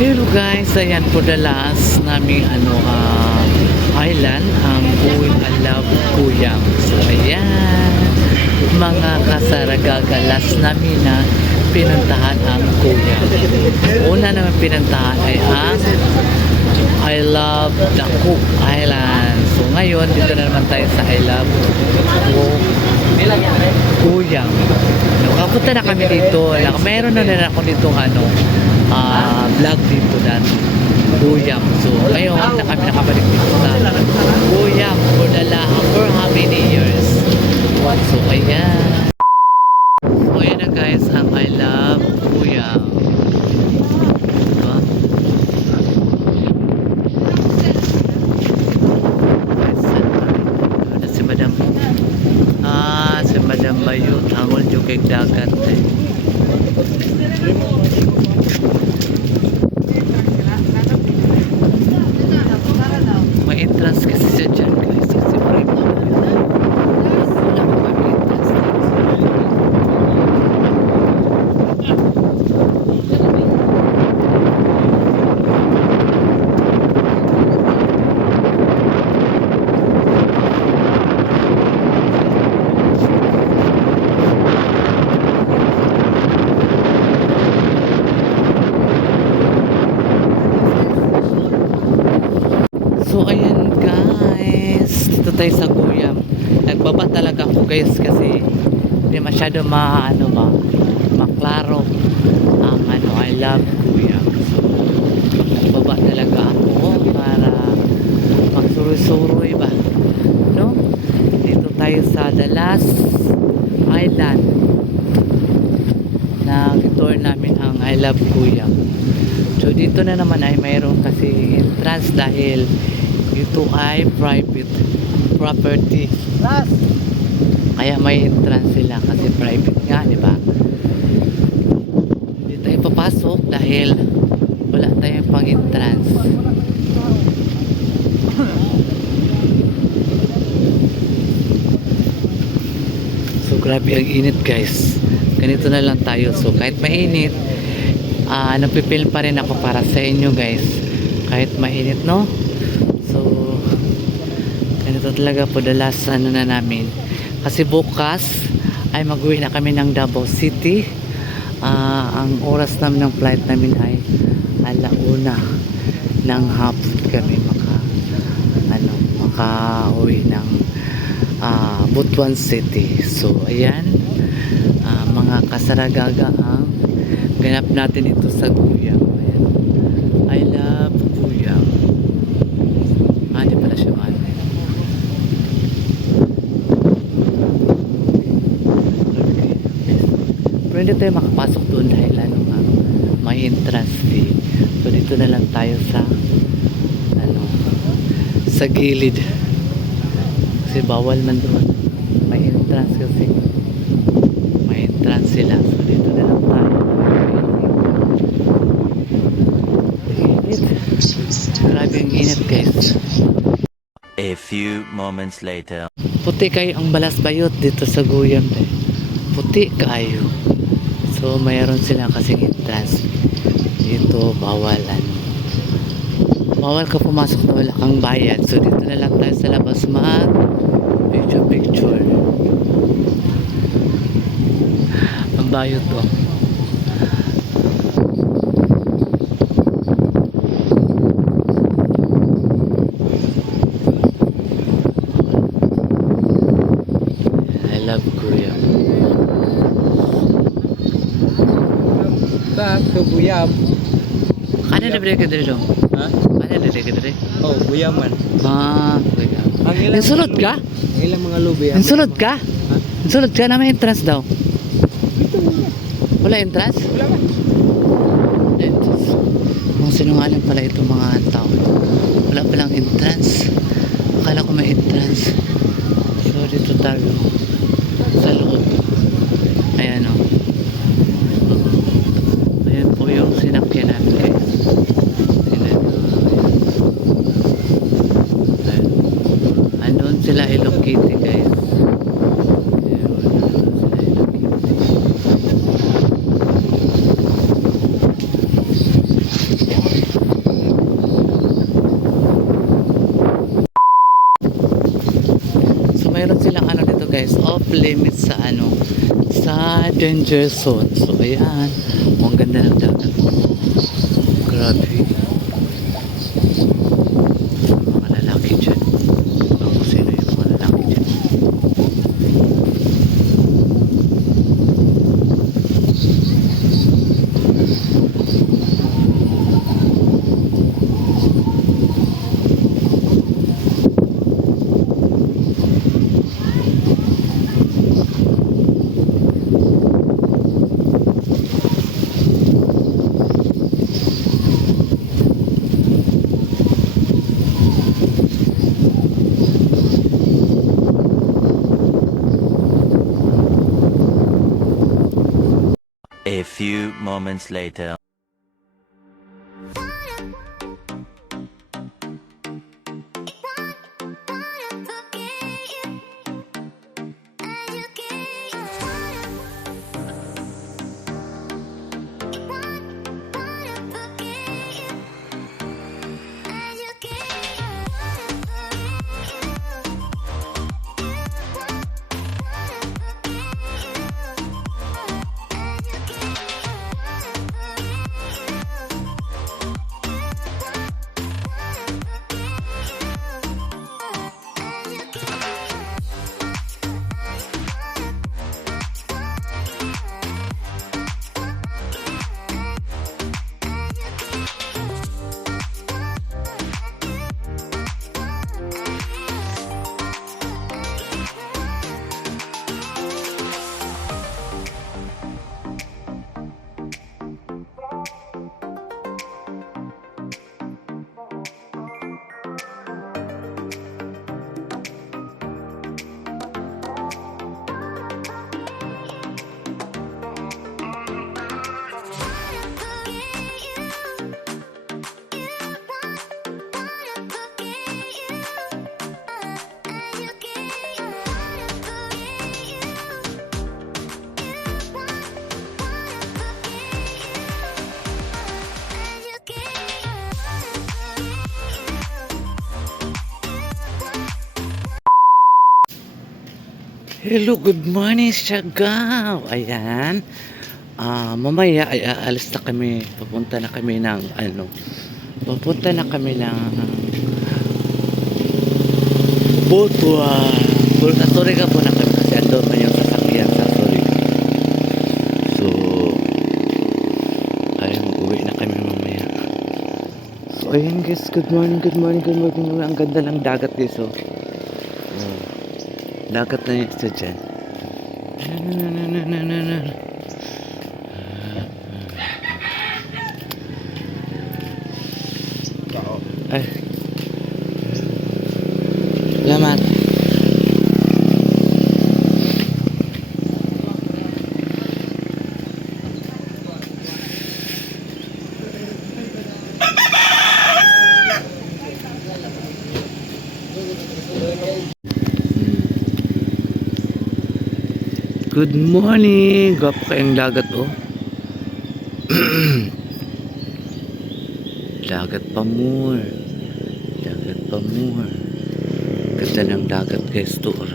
Hello guys, ayan po the last naming island, ang Buwin Alab Kuyang. So ayan, mga kasaragagalas namin na pinuntahan ang Kuyang. Una naman pinuntahan ay ang I Love Dakuk Island. So ngayon, dito na naman tayo sa I Love Kuyang. Nakapunta na kami dito. Mayroon na rin ako ditong vlog dito na Kuyang. So ngayon, kami nakabalik dito sa Kuyang for how many years. So ayan. So ayan na guys, ang I Love Kuyang. Diba? Si Madam si Madam Bayo tangol yung kay dagat may entrance kasi siya dyan guys kasi private wala mo kami entrance So ayan guys, dito tayo sa Kuyang. Nagbaba talaga ako guys kasi hindi masyado maklaro ang I Love Kuyang. So nagbaba talaga ako para magsuroy-suroy ba, no? Dito tayo sa the last island na tour namin ang I Love Kuyang. So dito na naman ay mayroon kasi entrance dahil ito ay private property. Kaya may entrance sila kasi private nga, di ba? Hindi tayo papasok dahil wala tayong pang entrance. So grabe ang init guys. Ganito na lang tayo. So kahit mainit, napipil pa rin ako para sa inyo guys. Kahit mainit, no? So ganito talaga po the last na namin kasi bukas ay mag-uwi na kami ng Davao City. Ang oras namin ng flight namin ay 1:00 ng hapon kami maka-uwi ng Butuan City. So ayan, mga kasaragaga ang ganap natin ito sa Kuyang. Ayan. I Love Kuyang. Di pala siya pero hindi tayo makapasok doon dahil may entrance fee. So dito na lang tayo sa sa gilid kasi bawal man doon, may entrance kasi may entrance sila. So dito na lang tayo. Init, grabe ang init guys. A few moments later. Puti kayo ang balasbayot dito sa Kuyang puti kayo. So mayroon sila kasing entrance dito, bawal ka pumasok na wala kang bayad. So dito na lang tayo sa labas mag picture ang bayot to. I Love Kuyang. Ke Buyam. Ano na break dito dong? Ha? Ano na break dito? Oh, Buyaman. Kuyang. Ang ilang Insulot ka? Ang ilang mga lubi. Insulot ka? Ha? Insulot ka na may entrance daw. Ito muna. Wala entrance? Wala man. Entrance. Kung sinungaling pala itong mga tao. Wala palang entrance. Akala ko may entrance. So dito tayo sa loob. Ayan o. Ayan po yung sinakyan namin guys. Ayan. Andun sila Hello Kitty guys. Ayan, andun sila Hello Kitty. mayroon silang ano dito guys, off limit sa ano, sa danger zone. So ayan, ang ganda ng dagat. Grabe. Mga lalaki dyan. Kung sino yung mga lalaki dyan. A few moments later. Hello, good morning, Siargao. Ayan. Mamaya ay aalis na kami. Papunta na kami ng ano. Papunta na kami ng Butuan. Sa Surigao po na kami kasi andun man yung sasakyan sa Surigao. So, ayun, uwi na kami mamaya. So, ayun guys, good morning, good morning, good morning. Ang ganda ng dagat guys, oh. Dagat na yung isa dyan. Ay. Salamat. Good morning! Gwapo kayong dagat, oh. Dagat pa more. Dagat pa more. Ganda ng dagat, guys, tour.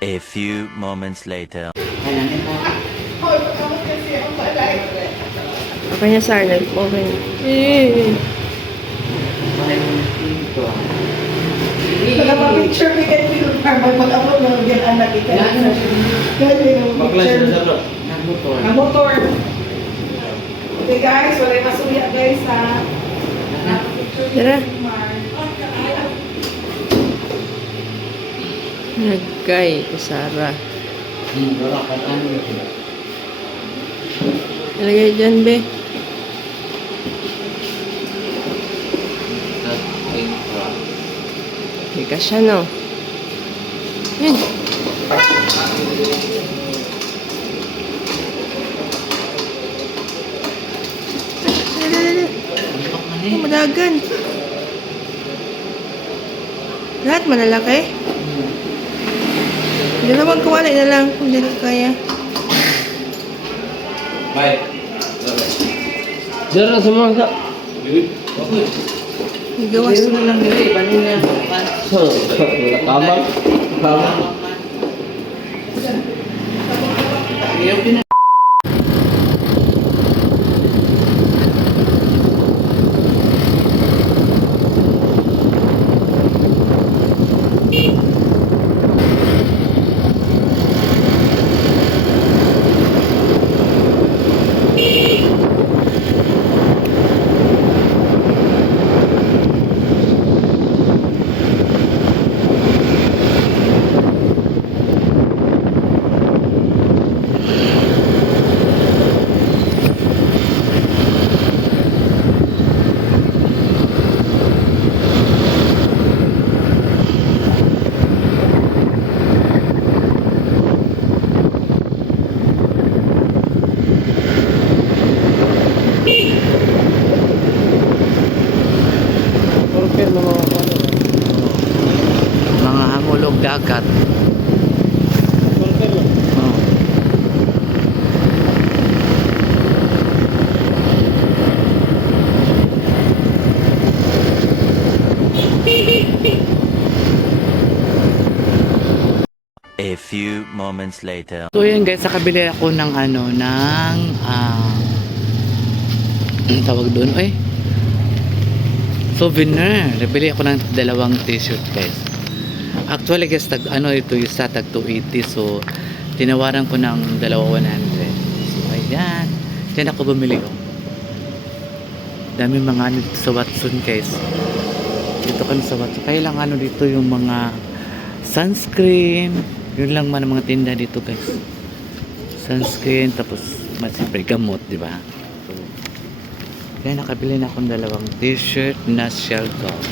A few moments later. Okay na, Sarnag. Okay na. Nagpa-picture ko kay Phil para mag-upload na yung anak ika. Galing yung picture. Ang motor. Okay guys, wala yung masuya guys ha. Tara. Nagkay, Sara. Ilagay dyan, be. Ika siya, no? Yan. Ay, madagan. Lahat malalaki? Dalawang kawali na lang kung hindi kaya. Diyan na semua kak. Igawas. na lang nila, ibanin na. Wala kamar. Kamar. Ayaw din na. Order na mga ano. Mga hangulog dagat. Order lang. Oh. A few moments later. So yun guys, nakabili ako ng ano, ng tawag doon, souvenir. Nabili ako ng dalawang t-shirt guys. Actually guys, ano ito, isa tag 280. So tinawaran ko ng 2,100. So ayan, diyan ako bumili dami mga ano dito sa Watson guys. Dito kami sa Watson. Kaya lang ano dito yung mga sunscreen. Yun lang man ang mga tinda dito guys. Sunscreen, tapos siyempre gamot, di ba? So, kaya nakabili na akong dalawang t-shirt na shell gold.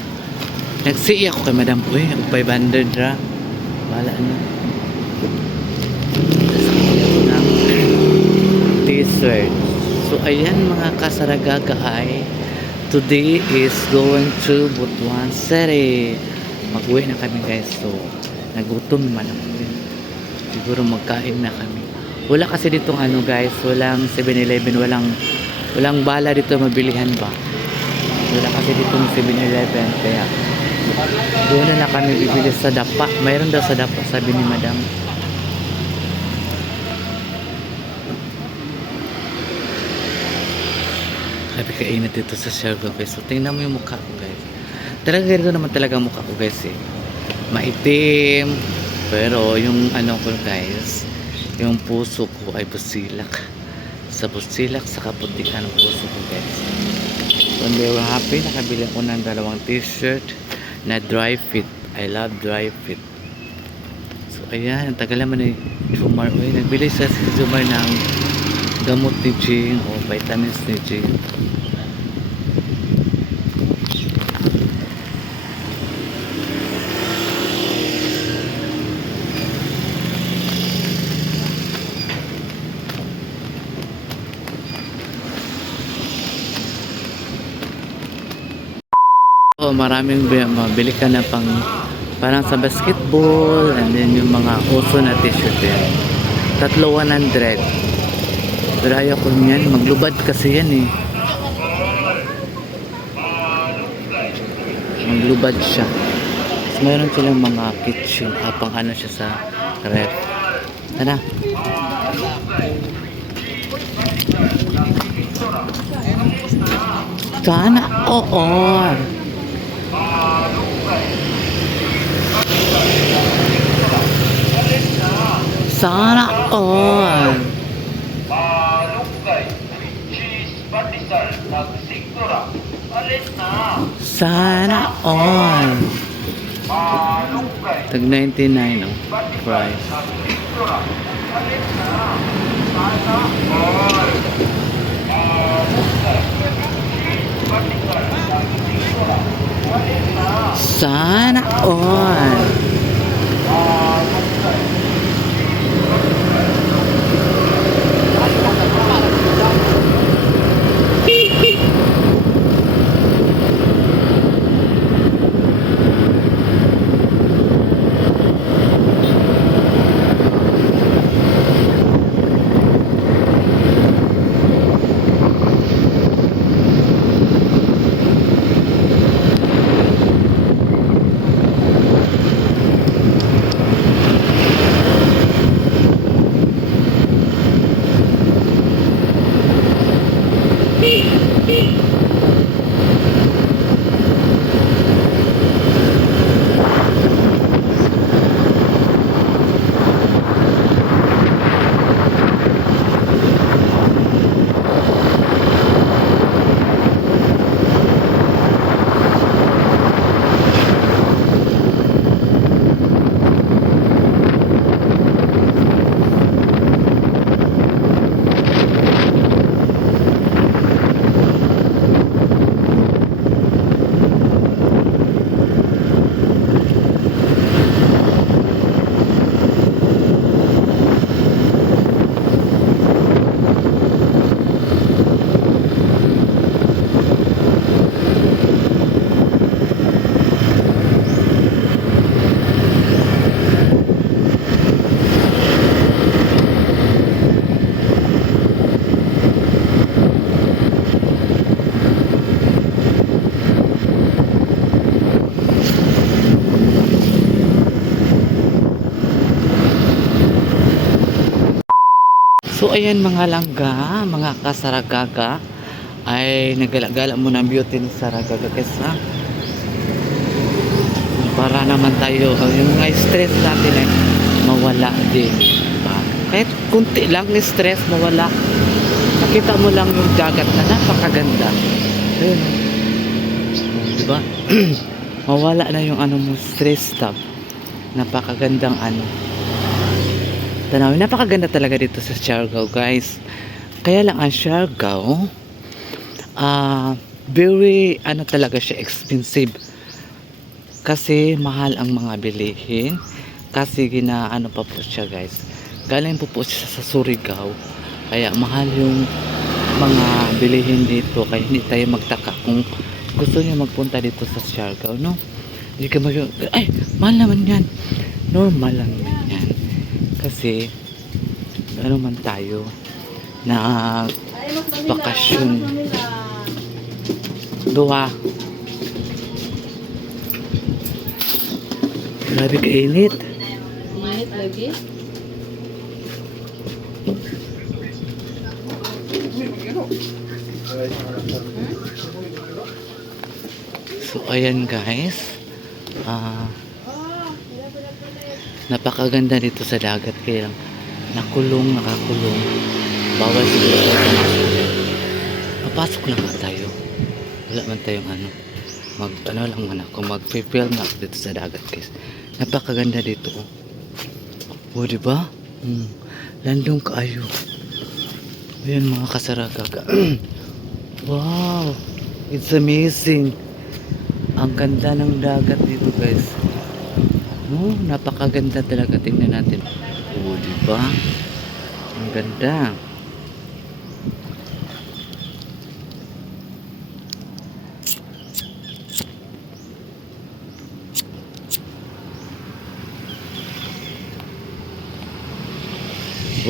Nagsi ako kay Madam Uy, 500 ra. Bahala na. Ng t-shirt. So ayan mga kasaragaga ay today is going to Butuan City. Mag-uwi na kami guys. So nagutom naman ako. Siguro magkain na kami. Wala kasi ditong ano guys, walang 7-Eleven, walang bala dito mabilihan ba. Wala kasi ditong 7-Eleven, kaya doon na kami bibili sa Dapa. Mayroon daw sa Dapa, sabi ni Madam. Sabi kainit dito sa Siargao guys. So tingnan mo yung mukha ko guys. Talaga ganito naman talaga mukha ko guys eh. Maitim. Pero yung ano ko guys, yung puso ko ay busilak. Sa busilak sa kaputikan ng puso ko guys. So they were happy. Nakabili ako ng dalawang t-shirt na dry fit. I love dry fit. So ayan, ang tagal naman ni Jumar. Nagbili sa si Jumar ng gamot ni Jing o vitamins ni Jing. Oh, maraming mabili ka na pang parang sa basketball, and then yung mga uso na t-shirt yan. 3,100. Pero ayaw ko yan, maglubad kasi yan eh. Maglubad siya. Tapos mayroon silang mga kitchen, pang ano siya sa ref. Tara. Sana, oo. Sana all. Sana all. Tag 99 price. Sana all. So ayan mga langga, mga kasaragaga, ay nagala-gala mo ng beauty ni Saragaga guys ha. Para naman tayo, yung mga stress natin ay mawala din. Diba? Kahit kunti lang ni stress mawala. Nakita mo lang yung dagat na napakaganda. Ayun o. Diba? Mawala na yung ano mo, stress tab. Napakagandang ano. Tanawin, napakaganda talaga dito sa Siargao guys. Kaya lang ang Siargao, very ano talaga siya, expensive. Kasi mahal ang mga bilihin. Kasi ginaano pa po siya guys. Galing po siya sa Surigao. Kaya mahal yung mga bilihin dito. Kaya hindi tayo magtaka kung gusto niyo magpunta dito sa Siargao, no? Hindi ka ay, mahal naman yan. Normal lang yan. Kasi ano man tayo na bakasyon. Dua. Grabe kainit. Mainit lagi. So ayan guys. Napakaganda dito sa dagat, kaya nakakulong. Bawal siguro papasok lang ba tayo? Wala man tayong ano, lang man ako, mag-film na ako dito sa dagat guys. Napakaganda dito oh. Diba? Landong kaayo. Ayan mga kasaragaga. Wow, it's amazing. Ang ganda ng dagat dito guys. No, napakaganda talaga, tingnan natin. Diba? Ang ganda.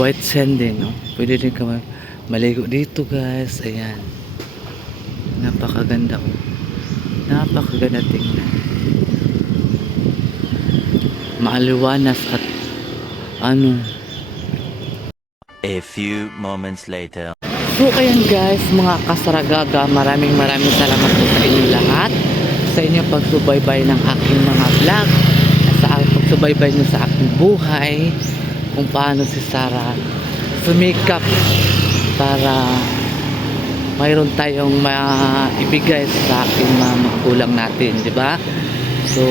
White sand din, no? Pwede din ka maligo dito guys. Ayan. Napakaganda oh. Napakaganda tingnan. Maaliwanas at ano. A few moments later. So ayan guys, mga kasaragaga, maraming salamat po sa inyo lahat sa inyong pagsubaybay ng aking mga vlog, sa pagsubaybay nyo sa aking buhay, kung paano si Sarah sumikap para mayroon tayong maibigay sa aking mga magulang natin, di ba? So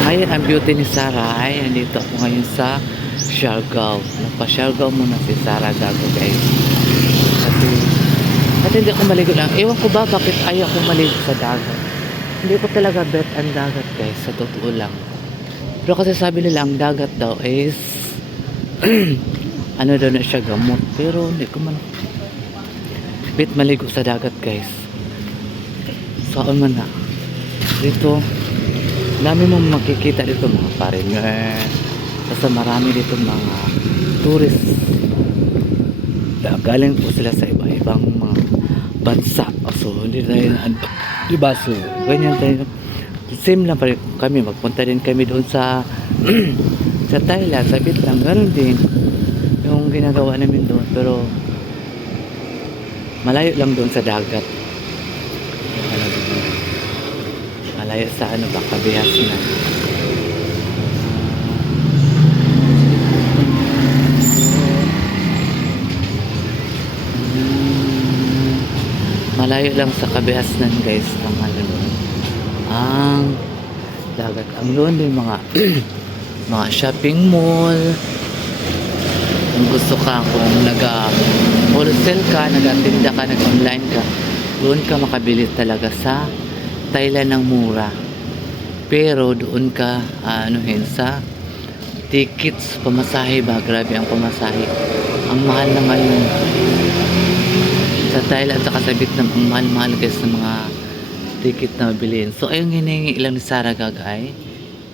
ngayon ang beauty ni Sarah ay nandito ako ngayon sa Siargao. Nagpa-Siargao muna si Sarah Gago guys. Kasi hindi ako maligo lang. Ewan ko ba bakit ayaw ko maligo sa dagat. Hindi ko talaga bet ang dagat guys, sa totoo lang. Pero kasi sabi nila ang dagat daw is ano daw na siya, gamot. Pero hindi ko man bet maligo sa dagat guys. Saan man na. Dito dami mong makikita dito mga foreigner. Kasi marami dito mga tourist. Galing po sila sa iba-ibang mga bansa. So hindi tayo na diba? So ganyan tayo. Same lang pa rin kami. Magpunta din kami doon sa sa Thailand, sa Vietnam. Ganun din yung ginagawa namin doon. Pero malayo lang doon sa dagat. Malayo sa ano ba, Kabihas na. Malayo lang sa Kabihasnan guys ang ano doon, ang dagat. Ang doon din mga mga shopping mall. Kung gusto ka, kung nag-wholesale ka, nag-tinda ka, nag-online ka, doon ka makabili talaga sa Thailand ng mura. Pero doon ka anuhin sa tickets, pamasahe ba, grabe ang pamasahe, ang mahal na ngayon sa Thailand at sa Vietnam. Ang mahal-mahal guys ng mga ticket na mabiliin. So ayun, hinihingi ilang ni Sarah Gaga ay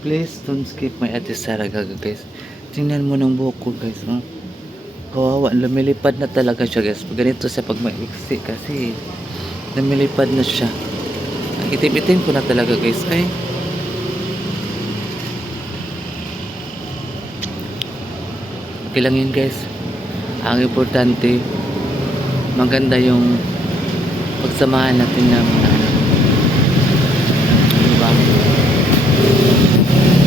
please don't skip my ate Sarah Gaga guys. Tingnan mo ng buhok ko guys, oh. Kawawa, lumilipad na talaga siya guys. Ganito siya pag maiksi kasi lumilipad na siya. Itim-itim ko na talaga guys. Ay, okay lang yun guys. Ang importante, maganda yung pagsamahan natin ng mga ano. Diba?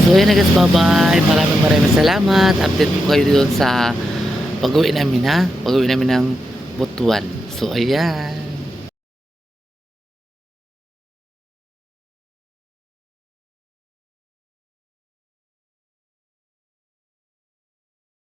So yun na guys, bye-bye. Maraming salamat. Update ko kayo doon sa pag-uwi namin ha. Pag-uwi namin ng Butuan. So ayan.